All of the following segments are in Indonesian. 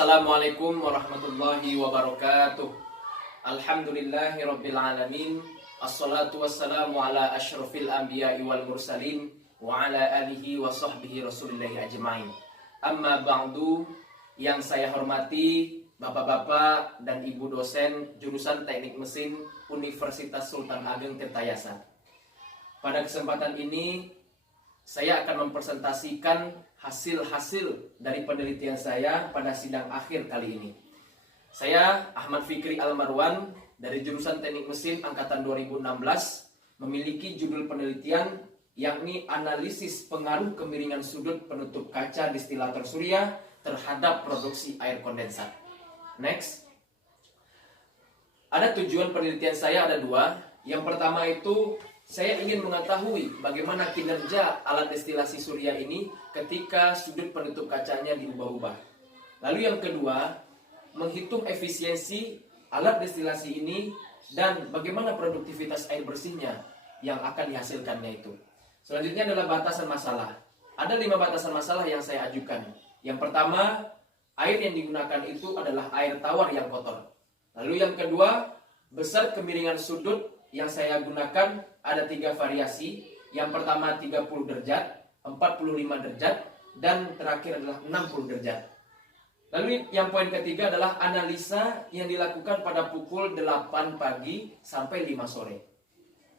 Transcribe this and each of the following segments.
Assalamualaikum warahmatullahi wabarakatuh. Alhamdulillahirabbil alamin. Assalatu wassalamu ala asyrafil anbiya'i wal mursalin wa ala alihi wa sahbihi rasulillahi ajmain. Amma ba'du, yang saya hormati Bapak-bapak dan Ibu dosen jurusan Teknik Mesin Universitas Sultan Ageng Tirtayasa. Pada kesempatan ini saya akan mempresentasikan hasil-hasil dari penelitian saya pada sidang akhir kali ini. Saya Ahmad Fikri Al-Marwan dari jurusan Teknik Mesin angkatan 2016 memiliki judul penelitian yakni analisis pengaruh kemiringan sudut penutup kaca distilator surya terhadap produksi air kondensat. Next. Ada tujuan penelitian saya ada dua. Yang pertama itu saya ingin mengetahui bagaimana kinerja alat destilasi surya ini ketika sudut penutup kacanya diubah-ubah. Lalu yang kedua, menghitung efisiensi alat destilasi ini dan bagaimana produktivitas air bersihnya yang akan dihasilkannya itu. Selanjutnya adalah batasan masalah. Ada 5 batasan masalah yang saya ajukan. Yang pertama, air yang digunakan itu adalah air tawar yang kotor. Lalu yang kedua, besar kemiringan sudut yang saya gunakan ada 3 variasi. Yang pertama 30 derajat, 45 derajat, dan terakhir adalah 60 derajat. Lalu yang poin ketiga adalah analisa yang dilakukan pada pukul 8 pagi sampai 5 sore.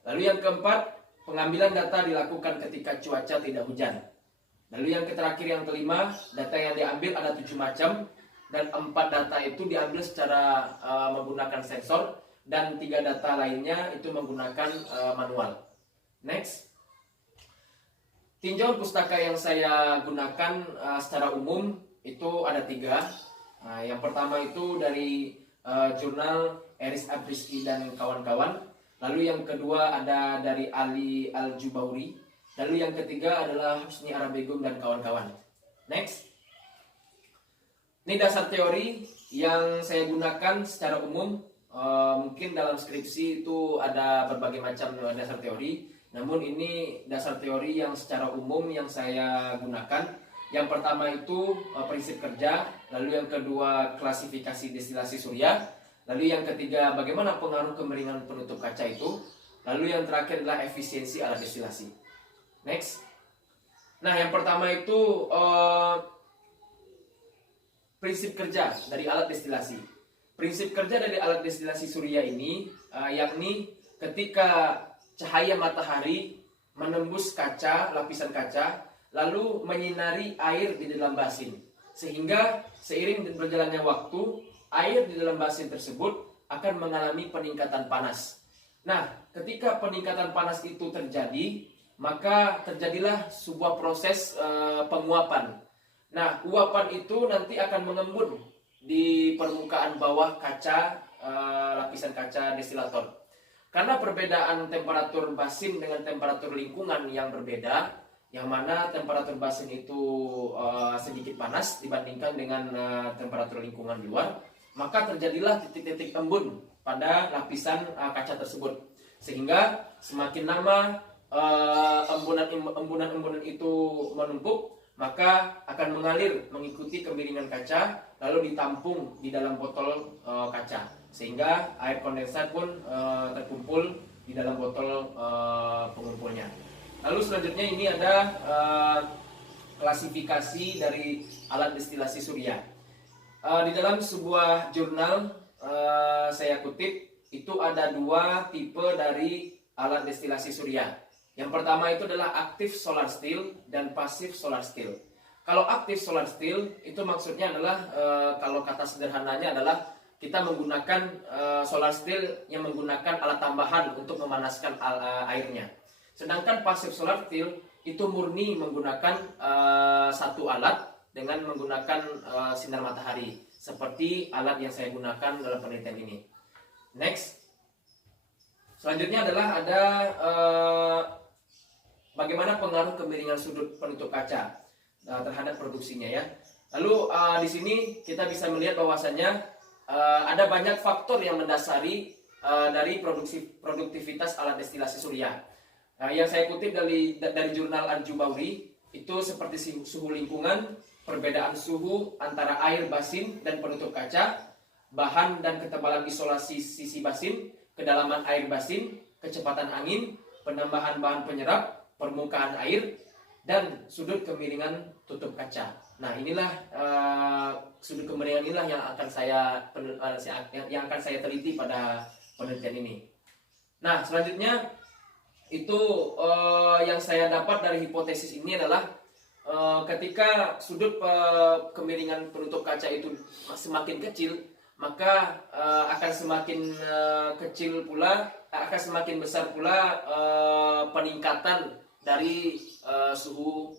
Lalu yang keempat, pengambilan data dilakukan ketika cuaca tidak hujan. Lalu yang terakhir yang kelima, data yang diambil ada 7 macam, dan 4 data itu diambil secara menggunakan sensor, dan 3 data lainnya itu menggunakan manual. Next. Tinjauan pustaka yang saya gunakan secara umum itu ada 3. Yang pertama itu dari jurnal Eris Abriski dan kawan-kawan. Lalu yang kedua ada dari Ali Al-Jubauri. Lalu yang ketiga adalah Husni Arabegum dan kawan-kawan. Next. Ini dasar teori yang saya gunakan secara umum. Mungkin dalam skripsi itu ada berbagai macam dasar teori, namun ini dasar teori yang secara umum yang saya gunakan. Yang pertama itu prinsip kerja, lalu yang kedua klasifikasi destilasi surya, lalu yang ketiga bagaimana pengaruh kemiringan penutup kaca itu, lalu yang terakhir adalah efisiensi alat destilasi. Next. Nah, yang pertama itu prinsip kerja dari alat destilasi. Prinsip kerja dari alat destilasi surya ini yakni ketika cahaya matahari menembus kaca, lapisan kaca, lalu menyinari air di dalam basin. Sehingga seiring berjalannya waktu, air di dalam basin tersebut akan mengalami peningkatan panas. Nah, ketika peningkatan panas itu terjadi, maka terjadilah sebuah proses penguapan. Nah, uapan itu nanti akan mengembun di permukaan bawah kaca, lapisan kaca destilator. Karena perbedaan temperatur basin dengan temperatur lingkungan yang berbeda, yang mana temperatur basin itu sedikit panas dibandingkan dengan temperatur lingkungan di luar, maka terjadilah titik-titik embun pada lapisan kaca tersebut. Sehingga semakin lama embunan-embunan itu menumpuk, maka akan mengalir mengikuti kemiringan kaca, lalu ditampung di dalam botol kaca, sehingga air kondensat pun terkumpul di dalam botol pengumpulnya. Lalu selanjutnya ini ada klasifikasi dari alat destilasi surya. Di dalam sebuah jurnal saya kutip, itu ada 2 tipe dari alat destilasi surya. Yang pertama itu adalah aktif solar steel dan pasif solar steel. Kalau aktif solar steel itu maksudnya adalah kalau kata sederhananya adalah kita menggunakan solar steel yang menggunakan alat tambahan untuk memanaskan airnya. Sedangkan pasif solar steel itu murni menggunakan satu alat dengan menggunakan sinar matahari, seperti alat yang saya gunakan dalam penelitian ini. Next. Selanjutnya adalah ada bagaimana pengaruh kemiringan sudut penutup kaca terhadap produksinya ya. Lalu di sini kita bisa melihat bahwasannya ada banyak faktor yang mendasari dari produktivitas alat destilasi surya. Yang saya kutip dari jurnal Al-Jubauri itu seperti suhu lingkungan, perbedaan suhu antara air basin dan penutup kaca, bahan dan ketebalan isolasi sisi basin, kedalaman air basin, kecepatan angin, penambahan bahan penyerap, permukaan air, dan sudut kemiringan tutup kaca. Nah, inilah sudut kemiringan inilah yang akan saya teliti pada penelitian ini. Nah, selanjutnya itu yang saya dapat dari hipotesis ini adalah ketika sudut kemiringan penutup kaca itu semakin kecil, maka akan semakin kecil pula, akan semakin besar pula peningkatan dari suhu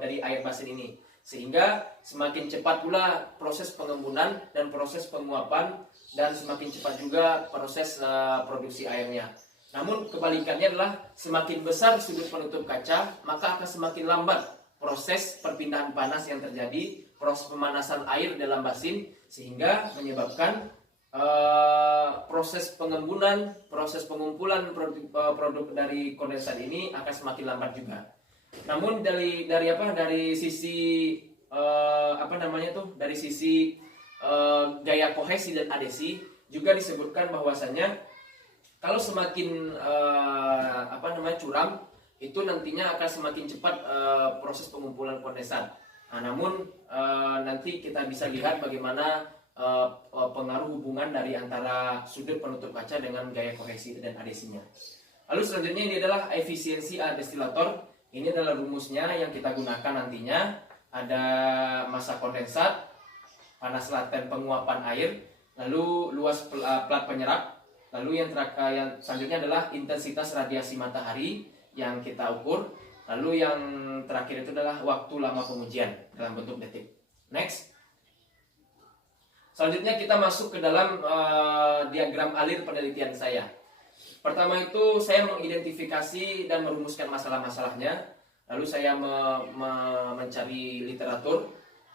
dari air basin ini, sehingga semakin cepat pula proses pengembunan dan proses penguapan, dan semakin cepat juga proses produksi airnya. Namun kebalikannya adalah semakin besar sudut penutup kaca, maka akan semakin lambat proses perpindahan panas yang terjadi, proses pemanasan air dalam basin, sehingga menyebabkan proses pengembunan, proses pengumpulan produk dari kondensat ini akan semakin lambat juga. Namun dari sisi dari sisi gaya kohesi dan adhesi juga disebutkan bahwasanya kalau semakin curam, itu nantinya akan semakin cepat proses pengumpulan kondensat. Nah, namun nanti kita bisa lihat bagaimana pengaruh hubungan dari antara sudut penutup kaca dengan gaya kohesi dan adhesinya. Lalu selanjutnya ini adalah efisiensi alat destilator. Ini adalah rumusnya yang kita gunakan nantinya. Ada massa kondensat, panas laten penguapan air, lalu luas plat penyerap, lalu yang selanjutnya adalah intensitas radiasi matahari yang kita ukur, lalu yang terakhir itu adalah waktu lama pengujian dalam bentuk detik. Next. Selanjutnya kita masuk ke dalam diagram alir penelitian saya. Pertama itu saya mengidentifikasi dan merumuskan masalah-masalahnya. Lalu saya mencari literatur.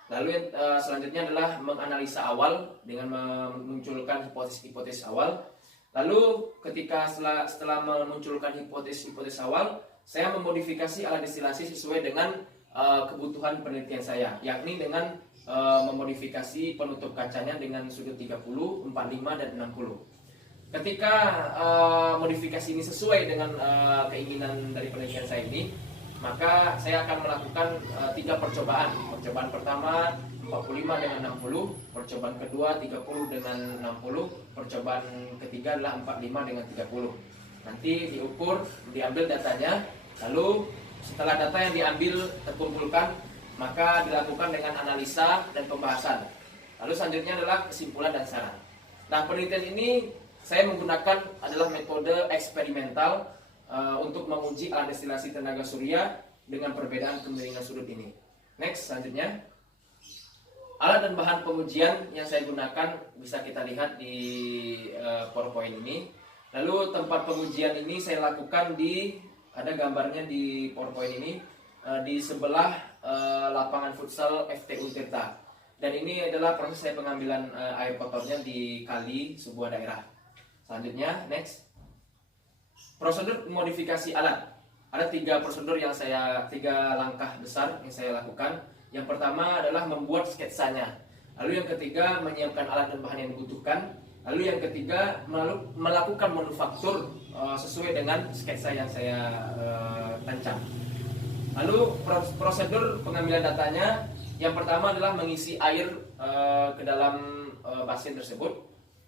Lalu yang selanjutnya adalah menganalisa awal dengan memunculkan hipotesis-hipotesis awal. Lalu ketika setelah memunculkan hipotesis-hipotesis awal, saya memodifikasi alat destilasi sesuai dengan kebutuhan penelitian saya, yakni dengan memodifikasi penutup kacanya dengan sudut 30, 45, dan 60. Ketika modifikasi ini sesuai dengan keinginan dari penelitian saya ini, maka saya akan melakukan 3 percobaan. Percobaan pertama 45 dengan 60, percobaan kedua 30 dengan 60, percobaan ketiga adalah 45 dengan 30. Nanti diambil datanya, lalu setelah data yang diambil terkumpulkan, maka dilakukan dengan analisa dan pembahasan. Lalu selanjutnya adalah kesimpulan dan saran. Nah, penelitian ini saya menggunakan adalah metode eksperimental untuk menguji alat destilasi tenaga surya dengan perbedaan kemiringan sudut ini. Next, selanjutnya. Alat dan bahan pengujian yang saya gunakan bisa kita lihat di PowerPoint ini. Lalu tempat pengujian ini saya lakukan ada gambarnya di PowerPoint ini, di sebelah lapangan futsal FTU Tirta. Dan ini adalah proses saya pengambilan air kotornya di kali sebuah daerah. Selanjutnya, next. Prosedur modifikasi alat. Ada 3 prosedur tiga langkah besar yang saya lakukan. Yang pertama adalah membuat sketsanya. Lalu yang ketiga menyiapkan alat dan bahan yang dibutuhkan. Lalu yang ketiga melakukan manufaktur sesuai dengan sketsa yang saya rancang. Lalu prosedur pengambilan datanya, yang pertama adalah mengisi air ke dalam basin tersebut.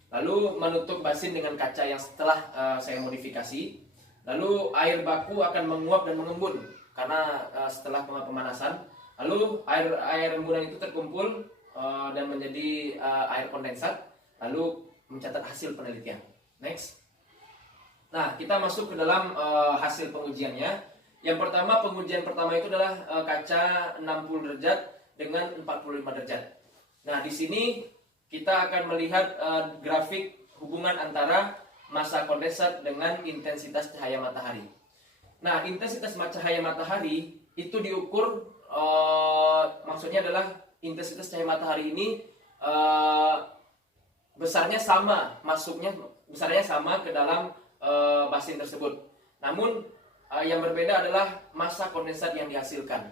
Lalu menutup basin dengan kaca yang setelah saya modifikasi. Lalu air baku akan menguap dan mengembun karena setelah pemanasan. Lalu air embunan itu terkumpul dan menjadi air kondensat. Lalu mencatat hasil penelitian. Next. Nah, kita masuk ke dalam hasil pengujiannya. Yang pertama, pengujian pertama itu adalah kaca 60 derajat dengan 45 derajat. Nah, di sini kita akan melihat grafik hubungan antara massa kondensat dengan intensitas cahaya matahari. Nah, intensitas cahaya matahari itu diukur, maksudnya adalah intensitas cahaya matahari ini besarnya sama ke dalam basin tersebut. Namun yang berbeda adalah massa kondensat yang dihasilkan.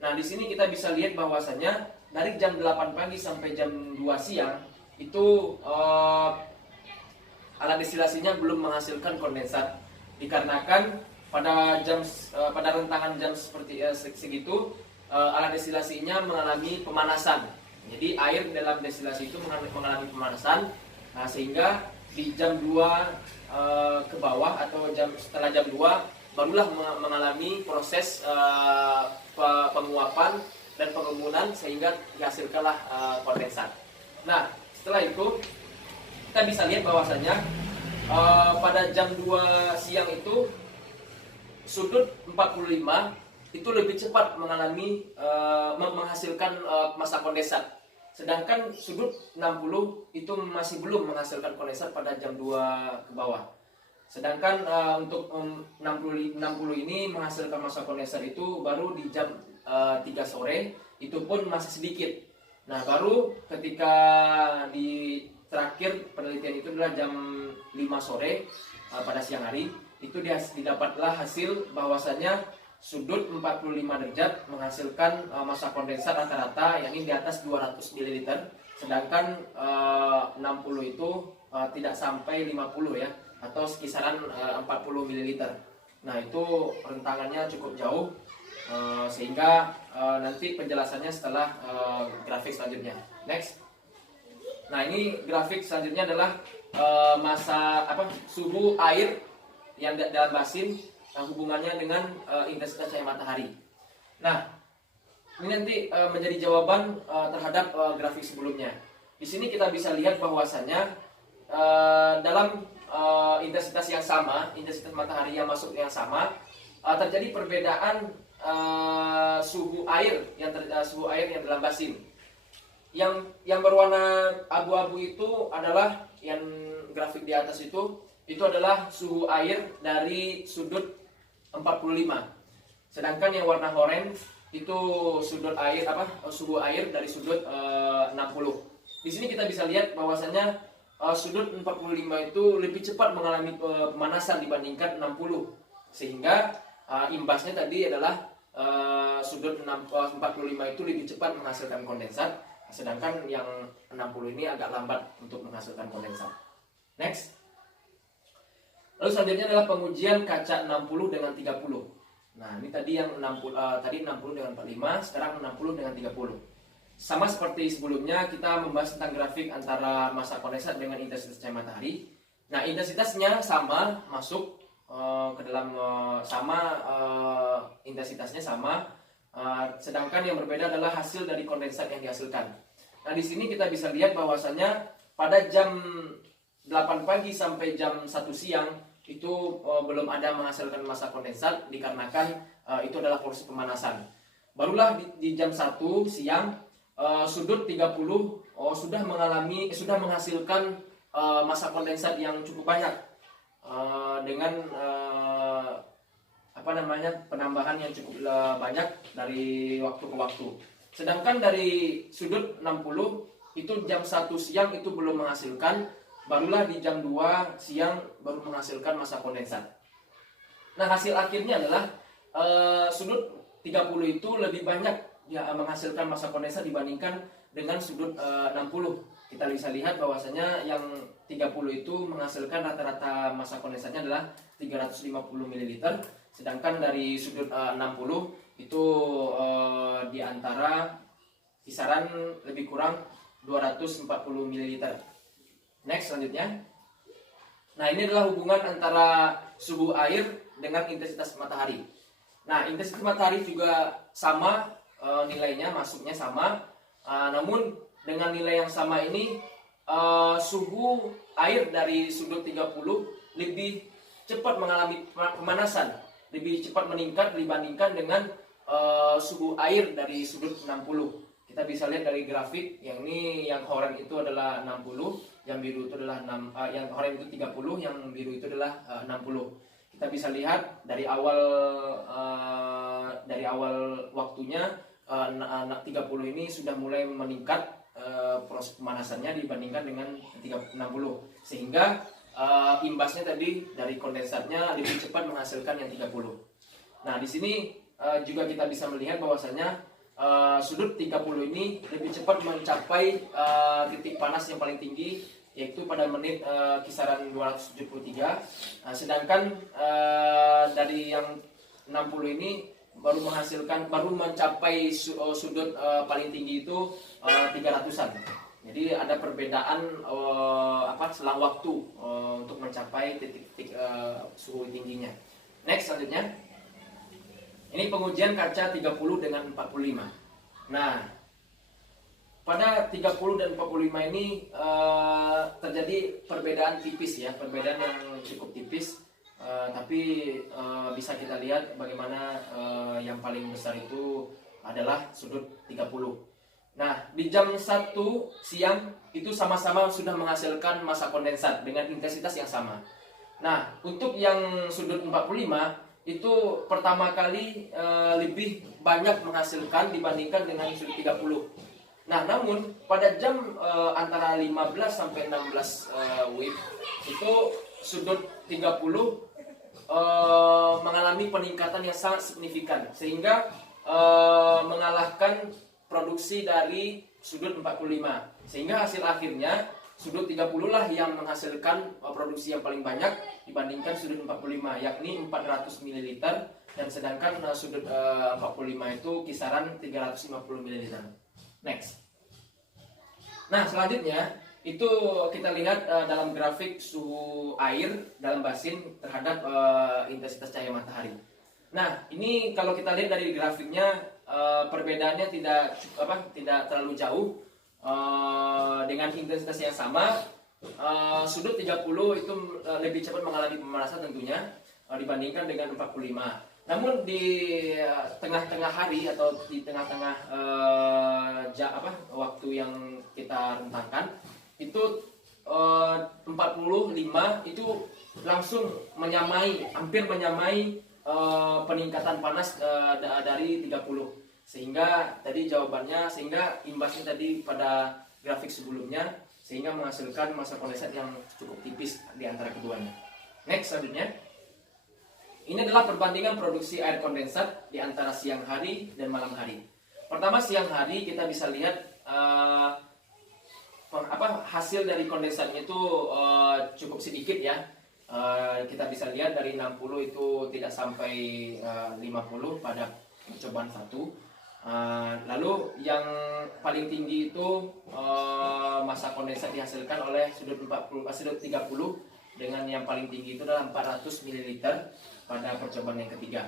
Nah, di sini kita bisa lihat bahwasanya dari jam 8 pagi sampai jam 2 siang itu alat destilasinya belum menghasilkan kondensat, dikarenakan pada rentangan jam seperti segitu alat destilasinya mengalami pemanasan. Jadi air dalam destilasi itu mengalami pemanasan. Nah, sehingga di jam 2 ke bawah atau setelah jam 2 barulah mengalami proses penguapan dan pengembunan sehingga dihasilkanlah kondensat. Nah, setelah itu kita bisa lihat bahwasanya pada jam 2 siang itu sudut 45 itu lebih cepat menghasilkan massa kondensat. Sedangkan sudut 60 itu masih belum menghasilkan kondensat pada jam 2 ke bawah. Sedangkan untuk 60 ini menghasilkan massa kondensat itu baru di jam 3 sore, itu pun masih sedikit. Nah, baru ketika di terakhir penelitian itu adalah jam 5 sore pada siang hari, itu didapatlah hasil bahwasanya sudut 45 derajat menghasilkan massa kondensat rata-rata yakni di atas 200 ml, sedangkan 60 itu tidak sampai 50 ya, atau kisaran 40 ml. Nah, itu rentangannya cukup jauh, sehingga nanti penjelasannya setelah grafik selanjutnya. Next. Nah, ini grafik selanjutnya adalah suhu air yang dalam basin, hubungannya dengan intensitas cahaya matahari. Nah, ini nanti menjadi jawaban terhadap grafik sebelumnya. Di sini kita bisa lihat bahwasanya dalam intensitas yang sama, intensitas matahari yang masuk yang sama, terjadi perbedaan suhu air yang dalam basin. Yang berwarna abu-abu itu adalah yang grafik di atas itu adalah suhu air dari sudut 45. Sedangkan yang warna oranye itu suhu air dari sudut 60. Di sini kita bisa lihat bahwasanya sudut 45 itu lebih cepat mengalami pemanasan dibandingkan 60. Sehingga imbasnya tadi adalah sudut 45 itu lebih cepat menghasilkan kondensat, sedangkan yang 60 ini agak lambat untuk menghasilkan kondensat. Next. Lalu selanjutnya adalah pengujian kaca 60 dengan 30. Nah, ini tadi yang 60 dengan 45, sekarang 60 dengan 30. Sama seperti sebelumnya, kita membahas tentang grafik antara massa kondensat dengan intensitas cahaya matahari. Nah, intensitasnya sama, masuk ke dalam intensitasnya sama, sedangkan yang berbeda adalah hasil dari kondensat yang dihasilkan. Nah, di sini kita bisa lihat bahwasanya pada jam 8 pagi sampai jam 1 siang itu belum ada menghasilkan massa kondensat, dikarenakan itu adalah proses pemanasan. Barulah di jam 1 siang sudut 30 sudah menghasilkan massa kondensat yang cukup banyak, dengan penambahan yang cukup banyak dari waktu ke waktu. Sedangkan dari sudut 60 itu jam 1 siang itu belum menghasilkan, barulah di jam 2 siang baru menghasilkan massa kondensat. Nah, hasil akhirnya adalah sudut 30 itu lebih banyak menghasilkan massa kondensat dibandingkan dengan sudut 60. Kita bisa lihat bahwasanya yang 30 itu menghasilkan rata-rata massa kondensatnya adalah 350 ml, sedangkan dari sudut 60 itu di antara kisaran lebih kurang 240 ml. Next, selanjutnya. Nah, ini adalah hubungan antara suhu air dengan intensitas matahari. Nah, intensitas matahari juga sama, nilainya masuknya sama, namun dengan nilai yang sama ini suhu air dari sudut 30 lebih cepat mengalami pemanasan, lebih cepat meningkat dibandingkan dengan suhu air dari sudut 60. Kita bisa lihat dari grafik, yang oranye itu adalah 60, yang biru itu adalah yang oranye itu 30, yang biru itu adalah 60. Kita bisa lihat dari awal waktunya 30 ini sudah mulai meningkat proses pemanasannya dibandingkan dengan 60, sehingga imbasnya tadi dari kondensatnya lebih cepat menghasilkan yang 30. Nah, di sini juga kita bisa melihat bahwasanya sudut 30 ini lebih cepat mencapai titik panas yang paling tinggi, yaitu pada menit kisaran 273. Sedangkan dari yang 60 ini baru mencapai sudut paling tinggi itu 300-an. Jadi ada perbedaan selang waktu untuk mencapai titik-titik suhu tingginya. Next, selanjutnya. Ini pengujian kaca 30 dengan 45. Nah, pada 30 dan 45 ini terjadi perbedaan tipis ya, perbedaan yang cukup tipis. Tapi bisa kita lihat bagaimana yang paling besar itu adalah sudut 30. Nah, di jam 1 siang itu sama-sama sudah menghasilkan massa kondensat dengan intensitas yang sama. Nah, untuk yang sudut 45 itu pertama kali lebih banyak menghasilkan dibandingkan dengan sudut 30. Nah, namun pada jam antara 15 sampai 16 WIB itu sudut 30 mengalami peningkatan yang sangat signifikan sehingga mengalahkan produksi dari sudut 45. Sehingga hasil akhirnya sudut 30 lah yang menghasilkan produksi yang paling banyak dibandingkan sudut 45, yakni 400 ml, dan sedangkan sudut 45 itu kisaran 350 ml. Next. Nah, selanjutnya itu kita lihat dalam grafik suhu air dalam basin terhadap intensitas cahaya matahari. Nah, ini kalau kita lihat dari grafiknya perbedaannya tidak terlalu jauh. Dengan intensitas yang sama, sudut 30 itu lebih cepat mengalami pemanasan tentunya dibandingkan dengan 45. Namun di tengah-tengah hari atau di tengah-tengah waktu yang kita rentangkan itu 45 itu langsung hampir menyamai peningkatan panas dari 30. Sehingga tadi jawabannya, sehingga imbasnya tadi pada grafik sebelumnya, sehingga menghasilkan massa kondensat yang cukup tipis di antara keduanya. Next, selanjutnya. Ini adalah perbandingan produksi air kondensat di antara siang hari dan malam hari. Pertama, siang hari kita bisa lihat hasil dari kondensatnya itu cukup sedikit ya. Kita bisa lihat dari 60 itu tidak sampai 50 pada percobaan 1. Lalu yang paling tinggi itu massa kondensat dihasilkan oleh sudut 30 dengan yang paling tinggi itu adalah 400 ml pada percobaan yang ketiga.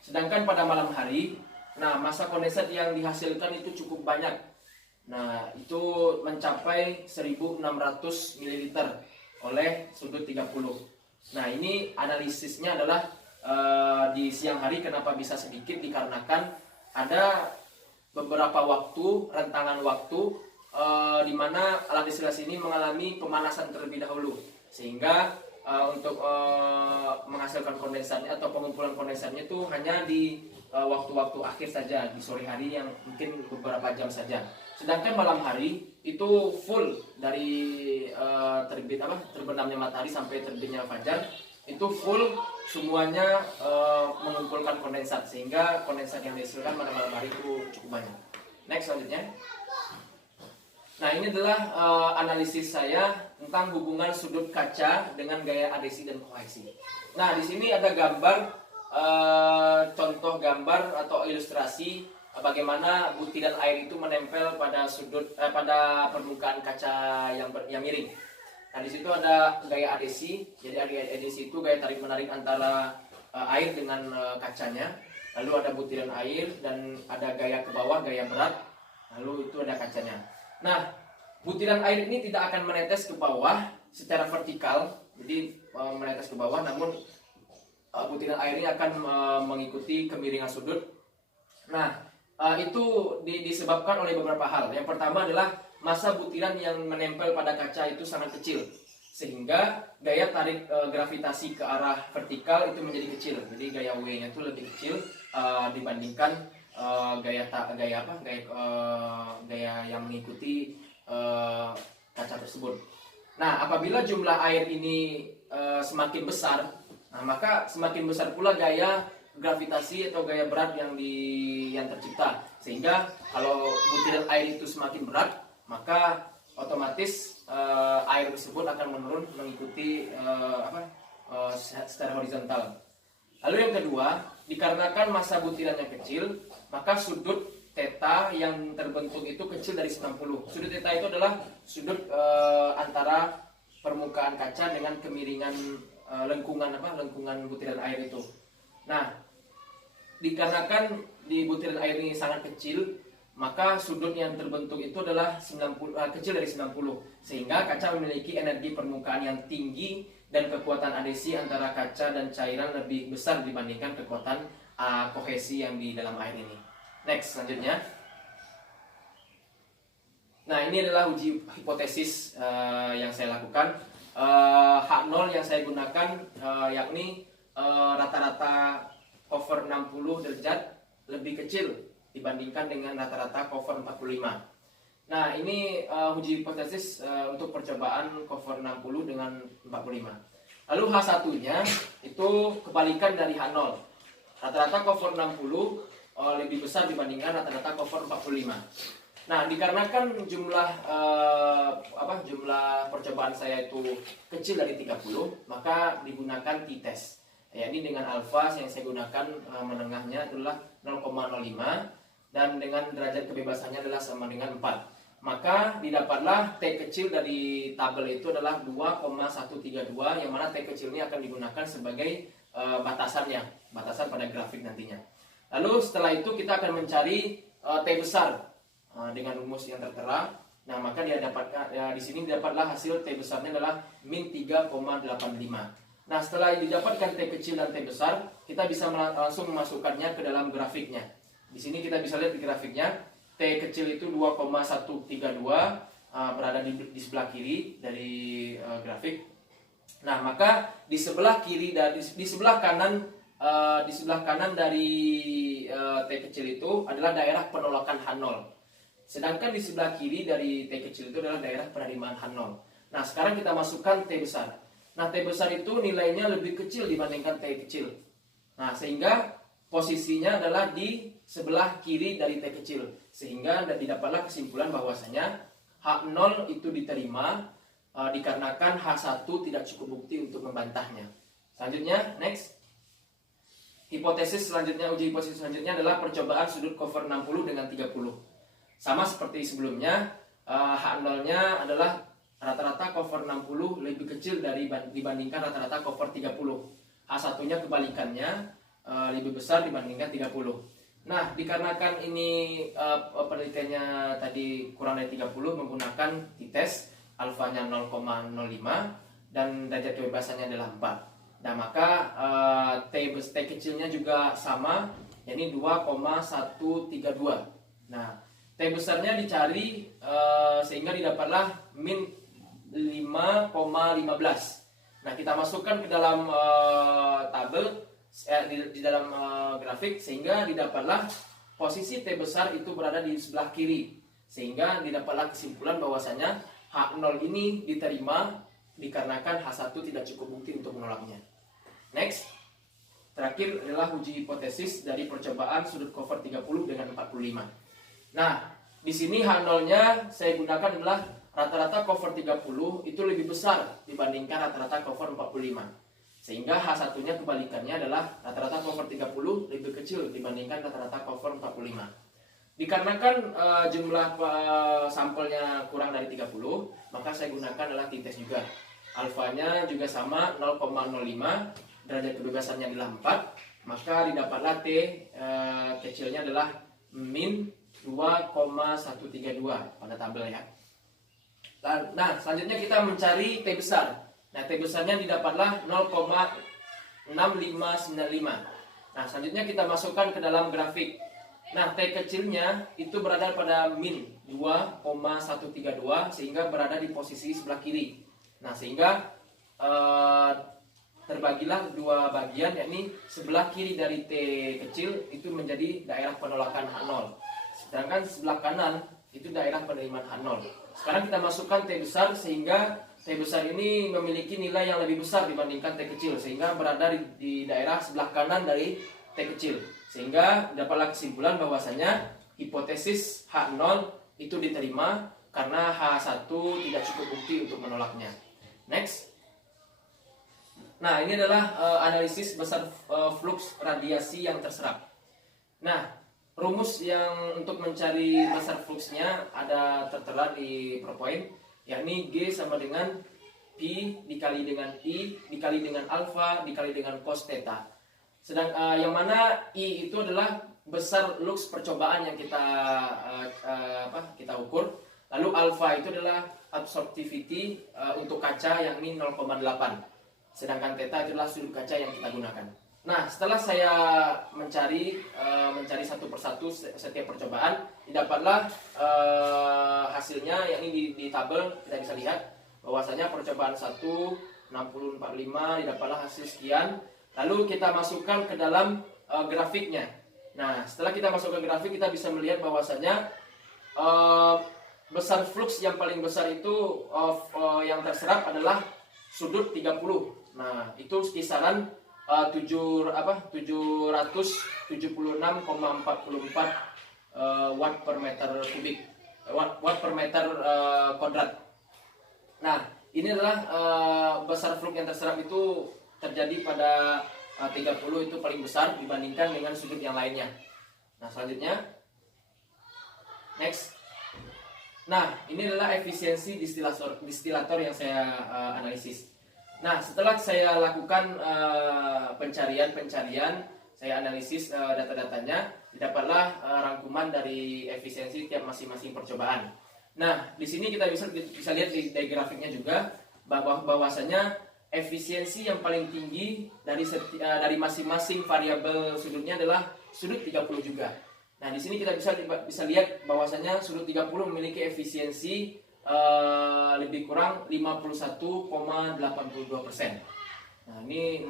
Sedangkan pada malam hari, massa kondensat yang dihasilkan itu cukup banyak. Nah, itu mencapai 1600 ml oleh sudut 30. Nah, ini analisisnya adalah di siang hari kenapa bisa sedikit, dikarenakan ada beberapa rentangan waktu di mana alat destilasi ini mengalami pemanasan terlebih dahulu, sehingga untuk menghasilkan kondensatnya atau pengumpulan kondensatnya itu hanya di waktu-waktu akhir saja, di sore hari yang mungkin beberapa jam saja. Sedangkan malam hari itu full dari terbenamnya matahari sampai terbitnya fajar, itu full semuanya mengumpulkan kondensat, sehingga kondensat yang dihasilkan pada malam hari itu cukup banyak. Next, selanjutnya. Nah, ini adalah analisis saya tentang hubungan sudut kaca dengan gaya adhesi dan koaksi. Nah, di sini ada gambar, contoh gambar atau ilustrasi bagaimana butiran air itu menempel pada pada permukaan kaca yang miring. Nah, di situ ada gaya adhesi. Jadi gaya adhesi itu gaya tarik menarik antara air dengan kacanya. Lalu ada butiran air dan ada gaya ke bawah, gaya berat. Lalu itu ada kacanya. Nah, butiran air ini tidak akan menetes ke bawah secara vertikal, jadi menetes ke bawah, namun butiran air ini akan mengikuti kemiringan sudut. Nah, itu disebabkan oleh beberapa hal. Yang pertama adalah massa butiran yang menempel pada kaca itu sangat kecil, sehingga gaya tarik gravitasi ke arah vertikal itu menjadi kecil. Jadi gaya W-nya itu lebih kecil dibandingkan gaya yang mengikuti kaca tersebut. Nah, apabila jumlah air ini semakin besar, maka semakin besar pula gaya gravitasi atau gaya berat yang tercipta. Sehingga kalau butiran air itu semakin berat, maka otomatis air tersebut akan menurun mengikuti secara horizontal. Lalu yang kedua, dikarenakan massa butirannya kecil, maka sudut theta yang terbentuk itu kecil dari 90. Sudut theta itu adalah sudut antara permukaan kaca dengan kemiringan lengkungan butiran air itu. Nah, dikarenakan di butiran air ini sangat kecil, maka sudut yang terbentuk itu adalah kecil dari 90, sehingga kaca memiliki energi permukaan yang tinggi dan kekuatan adhesi antara kaca dan cairan lebih besar dibandingkan kekuatan kohesi yang di dalam air ini. Next, selanjutnya. Nah, ini adalah uji hipotesis yang saya lakukan. H0 yang saya gunakan yakni rata-rata cover 60 derajat lebih kecil dibandingkan dengan rata-rata cover 45. Nah, ini uji hipotesis untuk percobaan cover 60 dengan 45. Lalu H1-nya itu kebalikan dari H0. Rata-rata cover 60 lebih besar dibandingkan rata-rata cover 45. Nah, dikarenakan jumlah percobaan saya itu kecil dari 30, maka digunakan t-test. Yakni dengan alfa yang saya gunakan menengahnya adalah 0,05 dan dengan derajat kebebasannya adalah sama dengan 4. Maka didapatlah T kecil dari tabel itu adalah 2,132, yang mana T kecil ini akan digunakan sebagai batasan pada grafik nantinya. Lalu setelah itu kita akan mencari T besar dengan rumus yang tertera. Nah, maka di sini didapatlah hasil T besarnya adalah min 3,85. Nah, setelah didapatkan T kecil dan T besar, kita bisa langsung memasukkannya ke dalam grafiknya. Di sini kita bisa lihat di grafiknya, T kecil itu 2,132 berada di sebelah kiri dari grafik. Nah, maka di sebelah kiri dan di sebelah kanan dari T kecil itu adalah daerah penolakan H0. Sedangkan di sebelah kiri dari T kecil itu adalah daerah penerimaan H0. Nah, sekarang kita masukkan T besar. Nah, T besar itu nilainya lebih kecil dibandingkan T kecil. Nah, sehingga posisinya adalah di sebelah kiri dari T kecil. Sehingga didapatlah kesimpulan bahwasanya H0 itu diterima dikarenakan H1 tidak cukup bukti untuk membantahnya. Selanjutnya, next. Hipotesis selanjutnya, uji hipotesis selanjutnya adalah percobaan sudut cover 60 dengan 30. Sama seperti sebelumnya, H0-nya adalah rata-rata cover 60 lebih kecil dibandingkan rata-rata cover 30. H1-nya kebalikannya, lebih besar dibandingkan 30. Nah, dikarenakan ini penelitiannya tadi kurang dari 30 menggunakan t-test, alfanya 0,05 dan derajat kebebasannya adalah 4. Nah, maka T kecilnya juga sama, yakni 2,132. Nah, T besarnya dicari sehingga didapatlah min 5,15. Nah, kita masukkan ke dalam tabel di dalam grafik sehingga didapatlah posisi T besar itu berada di sebelah kiri, sehingga didapatlah kesimpulan bahwasanya H0 ini diterima dikarenakan H1 tidak cukup bukti untuk menolaknya. Next. Terakhir adalah uji hipotesis dari percobaan sudut cover 30 dengan 45. Nah, di sini H0-nya saya gunakan adalah rata-rata cover 30 itu lebih besar dibandingkan rata-rata cover 45. Sehingga H1-nya kebalikannya adalah rata-rata cover 30 lebih kecil dibandingkan rata-rata cover 45. Dikarenakan jumlah sampelnya kurang dari 30, maka saya gunakan adalah t-test juga. Alfanya juga sama 0,05, derajat kebebasannya adalah 4, maka didapatlah T kecilnya adalah min 2,132 pada tabel ya. Nah, selanjutnya kita mencari T besar. Nah, T besarnya didapatlah 0,6595. Nah, selanjutnya kita masukkan ke dalam grafik. Nah, T kecilnya itu berada pada min 2,132 sehingga berada di posisi sebelah kiri. Nah, sehingga terbagilah dua bagian, yakni sebelah kiri dari T kecil itu menjadi daerah penolakan H0. Sedangkan sebelah kanan itu daerah penerimaan H0. Sekarang kita masukkan T besar sehingga T besar ini memiliki nilai yang lebih besar dibandingkan T kecil, sehingga berada di daerah sebelah kanan dari T kecil. Sehingga dapatlah kesimpulan bahwasanya hipotesis H0 itu diterima karena H1 tidak cukup bukti untuk menolaknya. Next. Nah, ini adalah analisis besar flux radiasi yang terserap. Nah, rumus yang untuk mencari besar fluxnya ada tertera di PowerPoint, yakni G sama dengan Pi dikali dengan I dikali dengan alfa dikali dengan cos theta. Yang mana I itu adalah besar lux percobaan yang kita ukur. Lalu alfa itu adalah absorptivity untuk kaca yakni 0,8. Sedangkan theta itu adalah sudut kaca yang kita gunakan. Nah, setelah saya mencari satu persatu setiap percobaan, didapatlah hasilnya, yakni di tabel kita bisa lihat bahwasanya percobaan 1 6045 didapatlah hasil sekian. Lalu kita masukkan ke dalam grafiknya. Nah, setelah kita masuk ke grafik, kita bisa melihat bahwasanya besar flux yang paling besar itu yang terserap adalah sudut 30. Nah, itu kisaran 776,44 watt per meter kubik, watt per meter kuadrat. Nah, ini adalah besar flux yang terserap itu terjadi pada 30 itu paling besar dibandingkan dengan sudut yang lainnya. Nah, selanjutnya next. Nah, ini adalah efisiensi distilator yang saya analisis. Nah, setelah saya lakukan pencarian, saya analisis data-datanya, didapatlah rangkuman dari efisiensi tiap masing-masing percobaan. Nah, di sini kita bisa lihat di grafiknya juga bahwasanya efisiensi yang paling tinggi dari masing-masing variabel sudutnya adalah sudut 30 juga. Nah, di sini kita bisa lihat bahwasanya sudut 30 memiliki efisiensi lebih kurang 51,82%. Nah, ini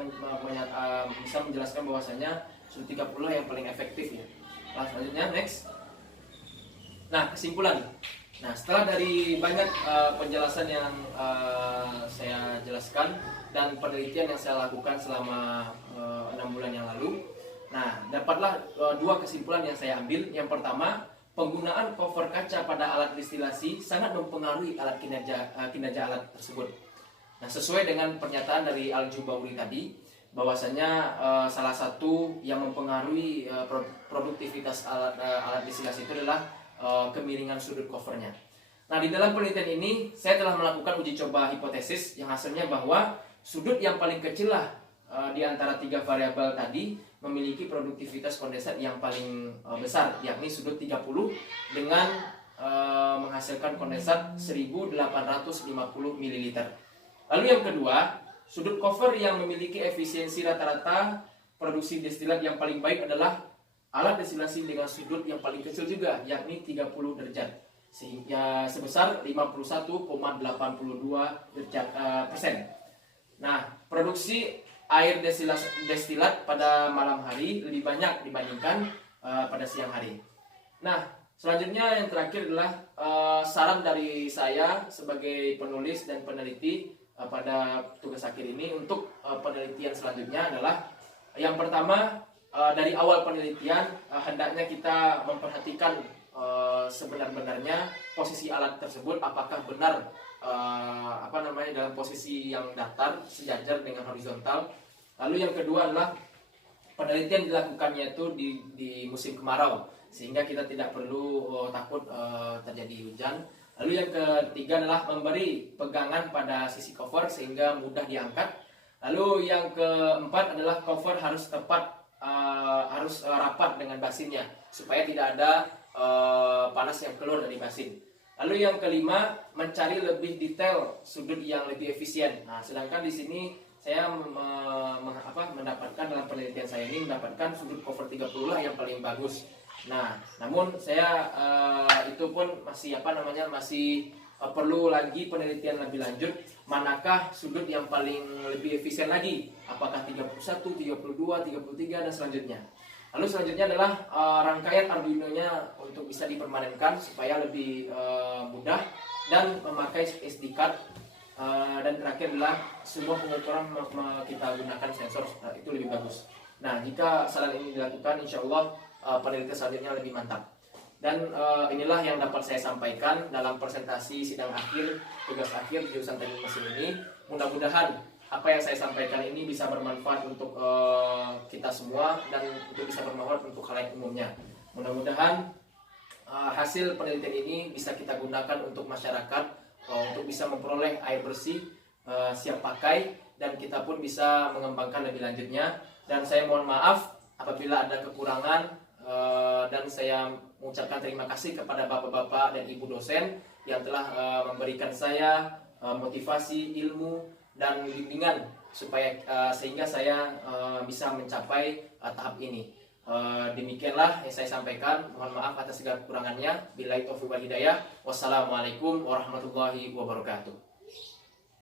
bisa menjelaskan bahwasanya sudut 30 yang paling efektif ya. Nah, selanjutnya next. Nah, kesimpulan. Nah, setelah dari banyak penjelasan yang saya jelaskan dan penelitian yang saya lakukan selama 6 bulan yang lalu, nah, dapatlah dua kesimpulan yang saya ambil. Yang pertama, penggunaan cover kaca pada alat distilasi sangat mempengaruhi kinerja alat tersebut. Nah, sesuai dengan pernyataan dari Al-Jubauri tadi, bahwasanya salah satu yang mempengaruhi produktivitas alat distilasi itu adalah kemiringan sudut covernya. Nah, di dalam penelitian ini saya telah melakukan uji coba hipotesis yang hasilnya bahwa sudut yang paling kecil lah di antara 3 variabel tadi memiliki produktivitas kondensat yang paling besar, yakni sudut 30 dengan menghasilkan kondensat 1850 ml. Lalu yang kedua, sudut cover yang memiliki efisiensi rata-rata produksi destilat yang paling baik adalah alat destilasi dengan sudut yang paling kecil juga, yakni 30 derajat, sehingga sebesar 51,82%. Nah, produksi air destilat pada malam hari lebih banyak dibandingkan pada siang hari. Nah, selanjutnya yang terakhir adalah saran dari saya sebagai penulis dan peneliti pada tugas akhir ini untuk penelitian selanjutnya adalah yang pertama, dari awal penelitian hendaknya kita memperhatikan sebenar-benarnya posisi alat tersebut apakah benar dalam posisi yang datar sejajar dengan horizontal. Lalu yang kedua adalah penelitian dilakukannya itu di musim kemarau sehingga kita tidak perlu takut terjadi hujan. Lalu yang ketiga adalah memberi pegangan pada sisi cover sehingga mudah diangkat. Lalu yang keempat adalah cover harus rapat dengan basinnya supaya tidak ada panas yang keluar dari basin. Lalu yang kelima, mencari lebih detail sudut yang lebih efisien. Nah, sedangkan di sini saya mendapatkan dalam penelitian saya ini mendapatkan sudut cover 30 lah yang paling bagus. Nah, namun saya itu pun masih perlu lagi penelitian lebih lanjut, manakah sudut yang paling lebih efisien lagi, apakah 31, 32, 33 dan selanjutnya. Lalu selanjutnya adalah rangkaian Arduino-nya untuk bisa dipermanenkan supaya lebih mudah dan memakai SD card. Dan terakhir adalah semua pengukuran kita gunakan sensor itu lebih bagus. Nah, jika saran ini dilakukan, insya Allah penelitian selanjutnya lebih mantap. Dan inilah yang dapat saya sampaikan dalam presentasi sidang akhir, tugas akhir jurusan teknik mesin ini. Mudah-mudahan apa yang saya sampaikan ini bisa bermanfaat untuk kita semua dan untuk bisa bermanfaat untuk khalayak umumnya. Mudah-mudahan hasil penelitian ini bisa kita gunakan untuk masyarakat, untuk bisa memperoleh air bersih siap pakai, dan kita pun bisa mengembangkan lebih lanjutnya. Dan saya mohon maaf apabila ada kekurangan, dan saya mengucapkan terima kasih kepada bapak-bapak dan ibu dosen yang telah memberikan saya motivasi, ilmu, dan bimbingan supaya sehingga saya bisa mencapai tahap ini. Demikianlah yang saya sampaikan. Mohon maaf atas segala kekurangannya. Billahi taufiq wal hidayah. Wassalamualaikum warahmatullahi wabarakatuh.